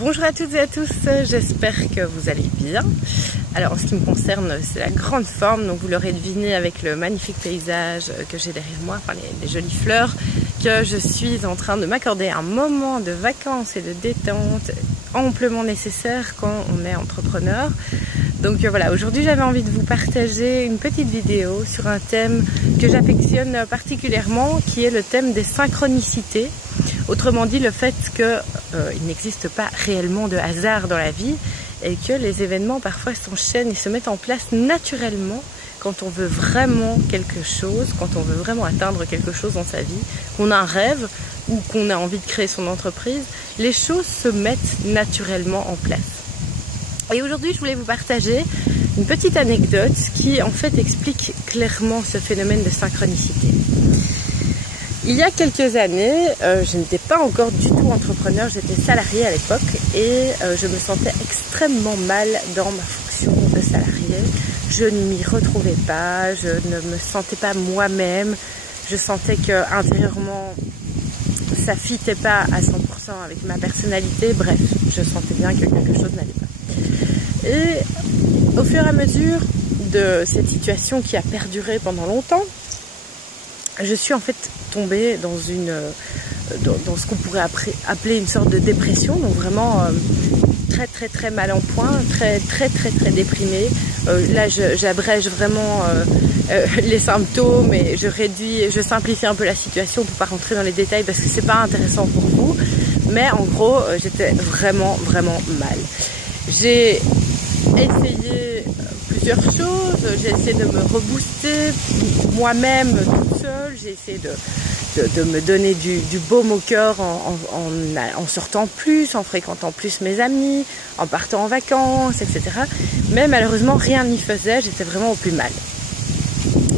Bonjour à toutes et à tous, j'espère que vous allez bien. Alors en ce qui me concerne, c'est la grande forme, donc vous l'aurez deviné avec le magnifique paysage que j'ai derrière moi, enfin les jolies fleurs, que je suis en train de m'accorder un moment de vacances et de détente amplement nécessaire quand on est entrepreneur. Donc voilà, aujourd'hui j'avais envie de vous partager une petite vidéo sur un thème que j'affectionne particulièrement, qui est le thème des synchronicités. Autrement dit, le fait qu'il n'existe pas réellement de hasard dans la vie et que les événements parfois s'enchaînent et se mettent en place naturellement quand on veut vraiment quelque chose, quand on veut vraiment atteindre quelque chose dans sa vie, qu'on a un rêve ou qu'on a envie de créer son entreprise, les choses se mettent naturellement en place. Et aujourd'hui, je voulais vous partager une petite anecdote qui en fait explique clairement ce phénomène de synchronicité. Il y a quelques années, je n'étais pas encore du tout entrepreneur, j'étais salariée à l'époque et je me sentais extrêmement mal dans ma fonction de salariée. Je ne m'y retrouvais pas, je ne me sentais pas moi-même, je sentais que intérieurement ça fitait pas à 100% avec ma personnalité, bref, je sentais bien que quelque chose n'allait pas. Et au fur et à mesure de cette situation qui a perduré pendant longtemps, je suis en fait tombée dans ce qu'on pourrait appeler une sorte de dépression, donc vraiment très mal en point, très déprimée. Là j'abrège vraiment les symptômes et je simplifie un peu la situation pour pas rentrer dans les détails parce que c'est pas intéressant pour vous, mais en gros j'étais vraiment mal. J'ai essayé plusieurs choses, j'ai essayé de me rebooster moi-même toute seule, j'ai essayé de me donner du baume au cœur en sortant plus, en fréquentant plus mes amis, en partant en vacances, etc. Mais malheureusement rien n'y faisait, j'étais vraiment au plus mal.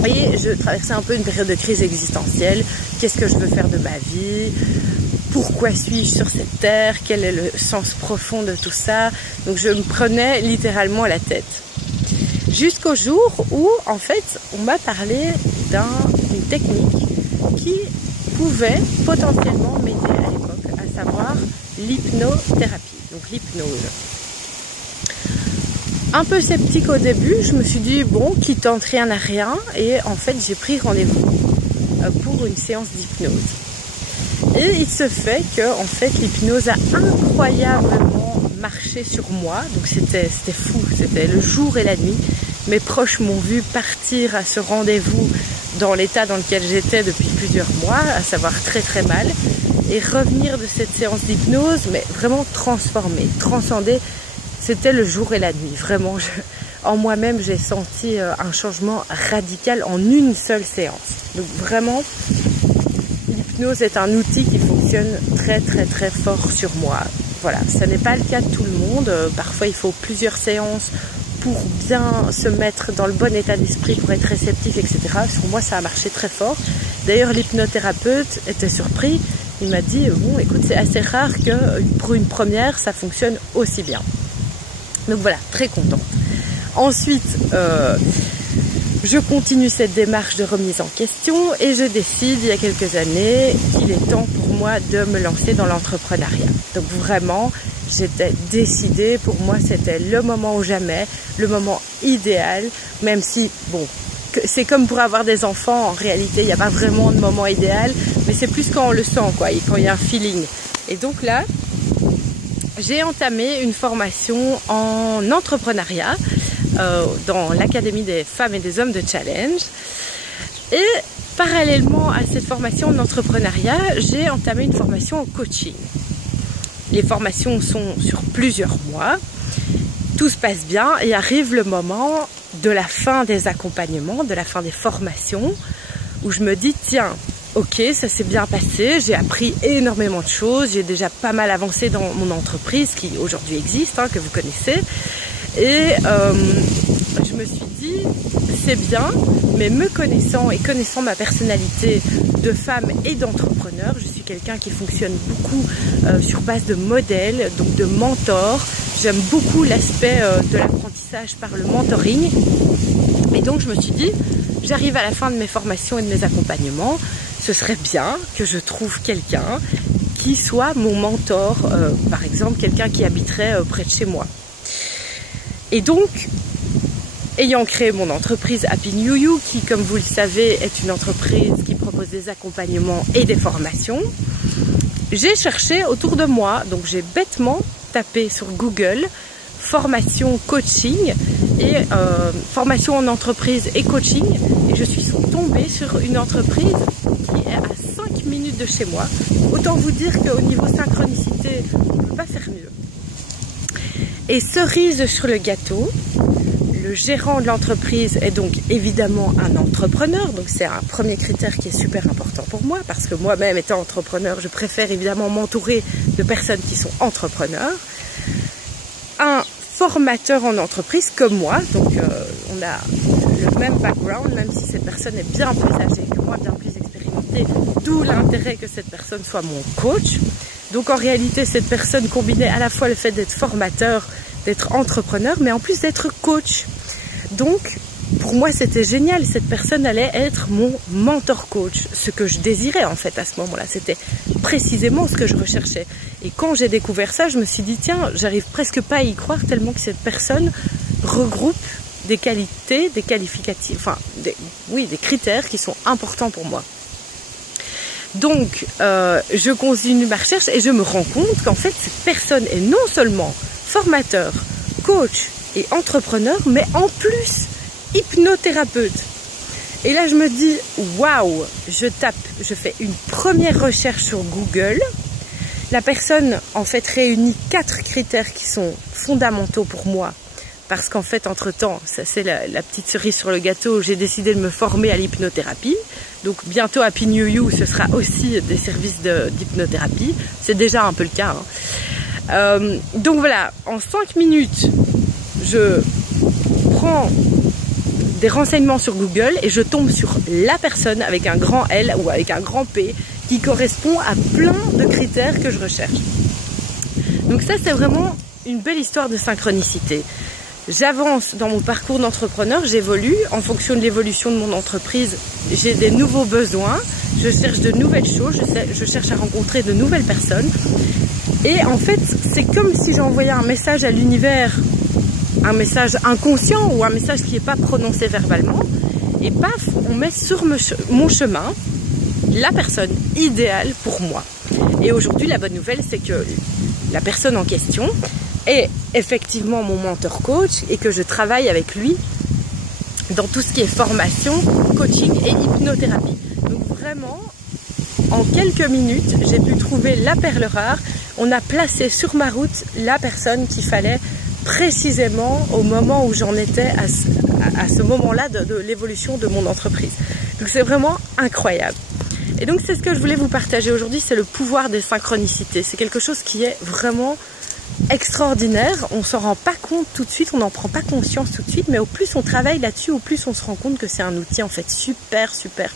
Et je traversais un peu une période de crise existentielle. Qu'est-ce que je veux faire de ma vie ? Pourquoi suis-je sur cette terre? Quel est le sens profond de tout ça? Donc je me prenais littéralement la tête. Jusqu'au jour où, en fait, on m'a parlé d'une technique qui pouvait potentiellement m'aider à l'époque, à savoir l'hypnothérapie, donc l'hypnose. Un peu sceptique au début, je me suis dit, bon, qui tente rien à rien, et en fait, j'ai pris rendez-vous pour une séance d'hypnose. Et il se fait que, en fait, l'hypnose a incroyablement marché sur moi, donc c'était fou, c'était le jour et la nuit. Mes proches m'ont vu partir à ce rendez-vous dans l'état dans lequel j'étais depuis plusieurs mois, à savoir très mal, et revenir de cette séance d'hypnose, mais vraiment transformée, transcendée. C'était le jour et la nuit, vraiment. En moi-même, j'ai senti un changement radical en une seule séance. Donc vraiment, l'hypnose est un outil qui fonctionne très fort sur moi. Voilà, ça n'est pas le cas de tout le monde. Parfois, il faut plusieurs séances pour bien se mettre dans le bon état d'esprit, pour être réceptif, etc. Sur moi, ça a marché très fort. D'ailleurs, l'hypnothérapeute était surpris. Il m'a dit, bon, écoute, c'est assez rare que pour une première, ça fonctionne aussi bien. Donc voilà, très contente. Ensuite, je continue cette démarche de remise en question et je décide, il y a quelques années, qu'il est temps pour moi de me lancer dans l'entrepreneuriat. Donc vraiment, j'étais décidée, pour moi c'était le moment ou jamais, le moment idéal, même si, bon, c'est comme pour avoir des enfants, en réalité il n'y a pas vraiment de moment idéal, mais c'est plus quand on le sent, quoi, et quand il y a un feeling. Et donc là, j'ai entamé une formation en entrepreneuriat dans l'Académie des femmes et des hommes de Challenge. Et parallèlement à cette formation en entrepreneuriat, j'ai entamé une formation en coaching. Les formations sont sur plusieurs mois, tout se passe bien et arrive le moment de la fin des accompagnements, de la fin des formations, où je me dis, tiens, ok, ça s'est bien passé, j'ai appris énormément de choses, j'ai déjà pas mal avancé dans mon entreprise qui aujourd'hui existe, que vous connaissez. Et je me suis dit, c'est bien, mais me connaissant et connaissant ma personnalité de femme et d'entrepreneur, je suis quelqu'un qui fonctionne beaucoup sur base de modèles, donc de mentor. J'aime beaucoup l'aspect de l'apprentissage par le mentoring. Et donc je me suis dit, j'arrive à la fin de mes formations et de mes accompagnements, ce serait bien que je trouve quelqu'un qui soit mon mentor, par exemple quelqu'un qui habiterait près de chez moi. Et donc, ayant créé mon entreprise Happy New You, qui, comme vous le savez, est une entreprise qui propose des accompagnements et des formations, j'ai cherché autour de moi, donc j'ai bêtement tapé sur Google formation coaching et formation en entreprise et coaching, et je suis tombée sur une entreprise qui est à 5 minutes de chez moi. Autant vous dire qu'au niveau synchronicité, on ne peut pas faire mieux. Et cerise sur le gâteau, le gérant de l'entreprise est donc évidemment un entrepreneur, donc c'est un premier critère qui est super important pour moi, parce que moi-même étant entrepreneur, je préfère évidemment m'entourer de personnes qui sont entrepreneurs. Un formateur en entreprise comme moi, donc on a le même background, même si cette personne est bien plus âgée que moi, bien plus expérimentée, d'où l'intérêt que cette personne soit mon coach. Donc en réalité, cette personne combinait à la fois le fait d'être formateur, d'être entrepreneur, mais en plus d'être coach. Donc pour moi c'était génial, cette personne allait être mon mentor coach, ce que je désirais en fait à ce moment-là, c'était précisément ce que je recherchais. Et quand j'ai découvert ça, je me suis dit tiens, j'arrive presque pas à y croire tellement que cette personne regroupe des qualités, des qualificatifs, enfin des critères qui sont importants pour moi. Donc je continue ma recherche et je me rends compte qu'en fait cette personne est non seulement formateur, coach et entrepreneur, mais en plus hypnothérapeute. Et là je me dis waouh, je fais une première recherche sur Google. La personne en fait réunit 4 critères qui sont fondamentaux pour moi, parce qu'en fait entre temps, ça c'est la petite cerise sur le gâteau, j'ai décidé de me former à l'hypnothérapie. Donc bientôt Happy New You, ce sera aussi des services d'hypnothérapie, c'est déjà un peu le cas, hein. Donc voilà, en 5 minutes je prends des renseignements sur Google et je tombe sur la personne avec un grand L ou avec un grand P qui correspond à plein de critères que je recherche. Donc ça c'est vraiment une belle histoire de synchronicité. J'avance dans mon parcours d'entrepreneur, j'évolue en fonction de l'évolution de mon entreprise, j'ai des nouveaux besoins, je cherche de nouvelles choses, je cherche à rencontrer de nouvelles personnes. Et en fait, c'est comme si j'envoyais un message à l'univers, un message inconscient ou un message qui n'est pas prononcé verbalement, et paf, on met sur mon chemin la personne idéale pour moi. Et aujourd'hui, la bonne nouvelle, c'est que la personne en question est effectivement mon mentor coach et que je travaille avec lui dans tout ce qui est formation, coaching et hypnothérapie. Donc vraiment, en quelques minutes, j'ai pu trouver la perle rare. On a placé sur ma route la personne qu'il fallait précisément au moment où j'en étais à ce moment-là de l'évolution de mon entreprise. Donc c'est vraiment incroyable. Et donc c'est ce que je voulais vous partager aujourd'hui, c'est le pouvoir des synchronicités. C'est quelque chose qui est vraiment extraordinaire, on s'en rend pas compte tout de suite, on n'en prend pas conscience tout de suite, mais au plus on travaille là-dessus, au plus on se rend compte que c'est un outil en fait super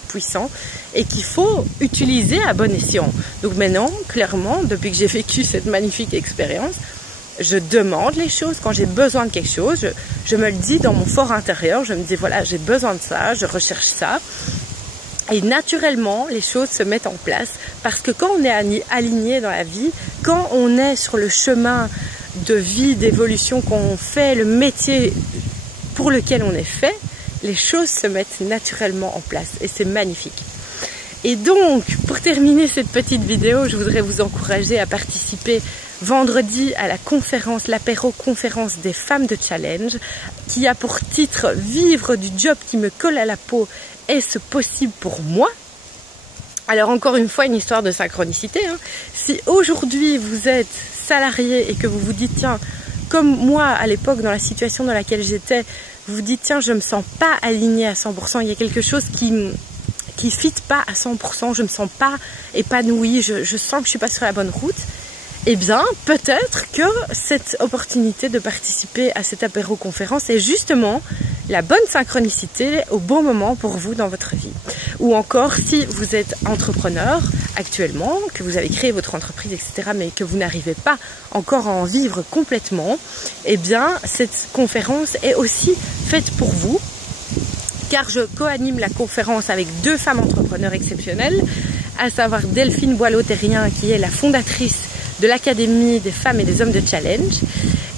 puissant et qu'il faut utiliser à bon escient. Donc maintenant, clairement, depuis que j'ai vécu cette magnifique expérience, je demande les choses quand j'ai besoin de quelque chose, je me le dis dans mon fort intérieur, je me dis voilà, j'ai besoin de ça, je recherche ça. Et naturellement, les choses se mettent en place parce que quand on est aligné dans la vie, quand on est sur le chemin de vie, d'évolution, qu'on fait le métier pour lequel on est fait, les choses se mettent naturellement en place et c'est magnifique. Et donc, pour terminer cette petite vidéo, je voudrais vous encourager à participer vendredi à la conférence, l'apéro-conférence des femmes de challenge, qui a pour titre « Vivre du job qui me colle à la peau, est-ce possible pour moi ?» Alors encore une fois, une histoire de synchronicité. Hein. Si aujourd'hui vous êtes salarié et que vous vous dites « Tiens, comme moi à l'époque dans la situation dans laquelle j'étais, vous vous dites « Tiens, je ne me sens pas alignée à 100%, il y a quelque chose qui fit pas à 100%, je me sens pas épanouie, je sens que je suis pas sur la bonne route », eh bien, peut-être que cette opportunité de participer à cette apéro-conférence est justement la bonne synchronicité au bon moment pour vous dans votre vie. Ou encore, si vous êtes entrepreneur actuellement, que vous avez créé votre entreprise, etc., mais que vous n'arrivez pas encore à en vivre complètement, eh bien, cette conférence est aussi faite pour vous, car je co-anime la conférence avec 2 femmes entrepreneurs exceptionnelles, à savoir Delphine Boileau-Terrien, qui est la fondatrice de l'Académie des femmes et des hommes de challenge,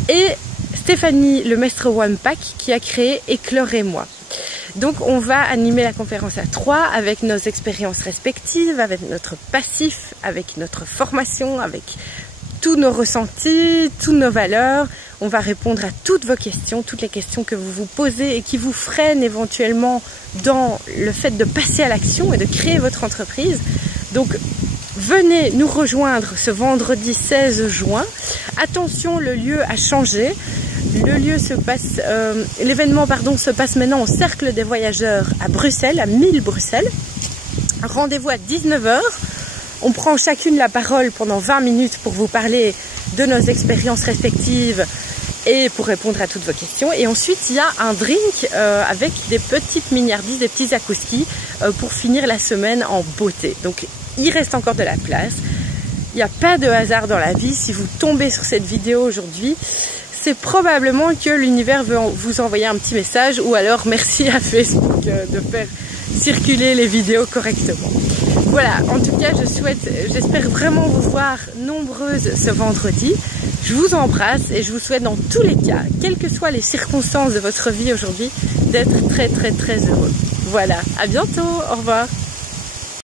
et Stéphanie Le Maître One-Pack qui a créé Éclairez-moi. Donc on va animer la conférence à 3 avec nos expériences respectives, avec notre passif, avec notre formation, avec tous nos ressentis, toutes nos valeurs. On va répondre à toutes vos questions, toutes les questions que vous vous posez et qui vous freinent éventuellement dans le fait de passer à l'action et de créer votre entreprise. Donc venez nous rejoindre ce vendredi 16 juin. Attention, le lieu a changé. L'événement se passe maintenant au Cercle des Voyageurs à Bruxelles, à 1000 Bruxelles. Rendez-vous à 19 h. On prend chacune la parole pendant 20 minutes pour vous parler de nos expériences respectives et pour répondre à toutes vos questions. Et ensuite, il y a un drink avec des petites mignardises, des petits akouskis pour finir la semaine en beauté. Donc, il reste encore de la place. Il n'y a pas de hasard dans la vie. Si vous tombez sur cette vidéo aujourd'hui, c'est probablement que l'univers veut vous envoyer un petit message, ou alors merci à Facebook de faire circuler les vidéos correctement. Voilà, en tout cas, j'espère vraiment vous voir nombreuses ce vendredi. Je vous embrasse et je vous souhaite dans tous les cas, quelles que soient les circonstances de votre vie aujourd'hui, d'être très très très heureux. Voilà, à bientôt, au revoir.